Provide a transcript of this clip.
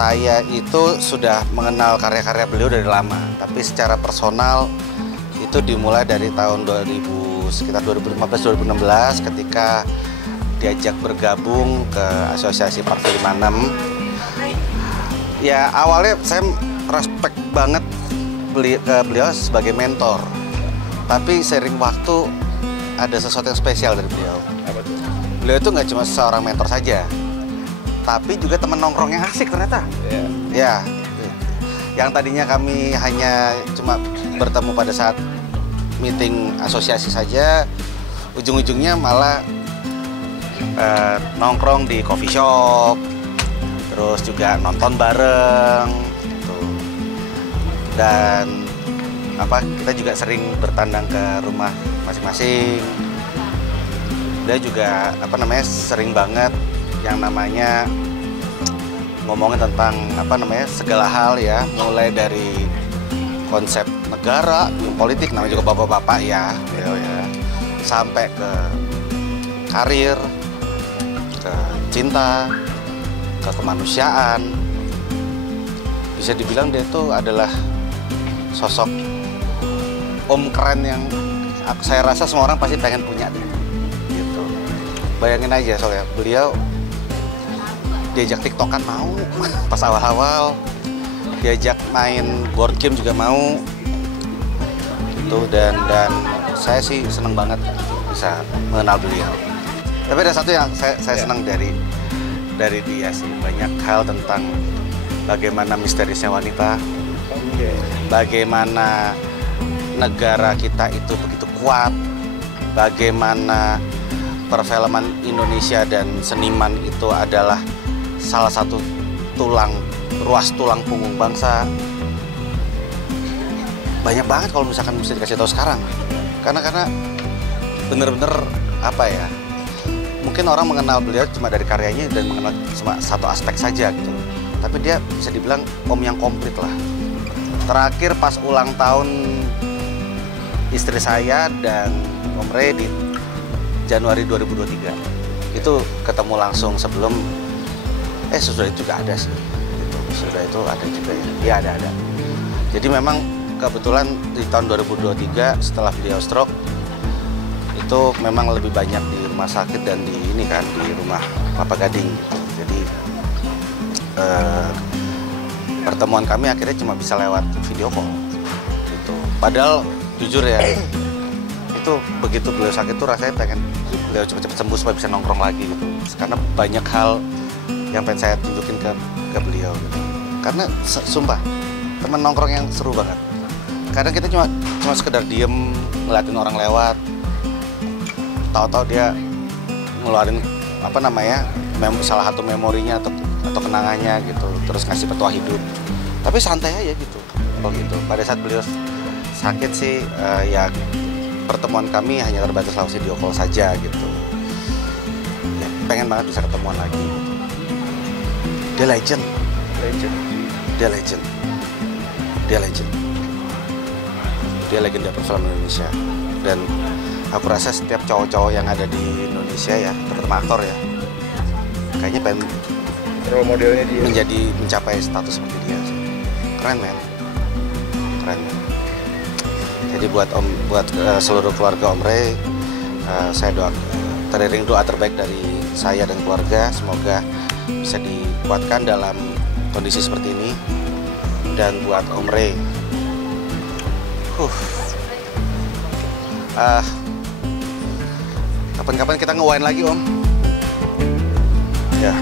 Saya itu sudah mengenal karya-karya beliau dari lama, tapi secara personal itu dimulai dari tahun 2000, sekitar 2015-2016 ketika diajak bergabung ke Asosiasi Partai 56. Ya awalnya saya respect banget ke beliau sebagai mentor, tapi seiring waktu ada sesuatu yang spesial dari beliau. Beliau itu nggak cuma seorang mentor saja, tapi juga teman nongkrong yang asik ternyata. Ya, yang tadinya kami hanya cuma bertemu pada saat meeting asosiasi saja, ujung-ujungnya malah nongkrong di coffee shop, terus juga nonton bareng, gitu. Dan kita juga sering bertandang ke rumah masing-masing. Dia juga sering banget yang namanya ngomongin tentang segala hal ya, mulai dari konsep negara, politik, namanya juga bapak-bapak ya, sampai ke karir, ke cinta, ke kemanusiaan. Bisa dibilang dia itu adalah sosok om keren yang saya rasa semua orang pasti pengen punya deh. Gitu. Bayangin aja soalnya beliau diajak tiktokan mau pas awal-awal, diajak main board game juga mau. Itu dan saya sih seneng banget bisa mengenal beliau. Tapi ada satu yang saya senang dari dia sih, banyak hal tentang bagaimana misterisnya wanita, bagaimana negara kita itu begitu kuat, bagaimana perfilman Indonesia dan seniman itu adalah salah satu ruas tulang punggung bangsa. Banyak banget kalau misalkan mesti dikasih tahu sekarang, karena bener-bener mungkin orang mengenal beliau cuma dari karyanya dan mengenal cuma satu aspek saja gitu, tapi dia bisa dibilang om yang komplit lah. Terakhir pas ulang tahun istri saya dan Om Rey di Januari 2023 itu ketemu langsung sebelum sesudah itu juga ada sih gitu. Sesudah itu ada juga ya ada. Jadi memang kebetulan di tahun 2023 setelah beliau stroke itu memang lebih banyak di rumah sakit dan di rumah Kelapa Gading gitu. Jadi pertemuan kami akhirnya cuma bisa lewat video call gitu. Padahal jujur ya, itu begitu beliau sakit tuh rasanya pengen beliau cepat-cepat sembuh supaya bisa nongkrong lagi gitu. Karena banyak hal yang pengen saya tunjukin ke beliau gitu. Karena sumpah teman nongkrong yang seru banget. Kadang kita cuma sekedar diem ngeliatin orang lewat, tahu-tahu dia ngeluarin salah satu memorinya atau kenangannya gitu, terus ngasih petua hidup. Tapi santai aja gitu. Pada saat beliau sakit sih ya pertemuan kami hanya terbatas lewat video call saja gitu. Ya, pengen banget bisa ketemuan lagi gitu. Dia legend. Dia legenda perfilman Indonesia. Dan aku rasa setiap cowok-cowok yang ada di Indonesia ya, terutama aktor ya, kayaknya pengen role modelnya dia mencapai status seperti dia. Keren men. Jadi buat seluruh keluarga Om Rey, saya teriring doa terbaik dari saya dan keluarga, semoga bisa dikuatkan dalam kondisi seperti ini. Dan buat Om Rey, kapan-kapan kita nge-wine lagi Om. Ya.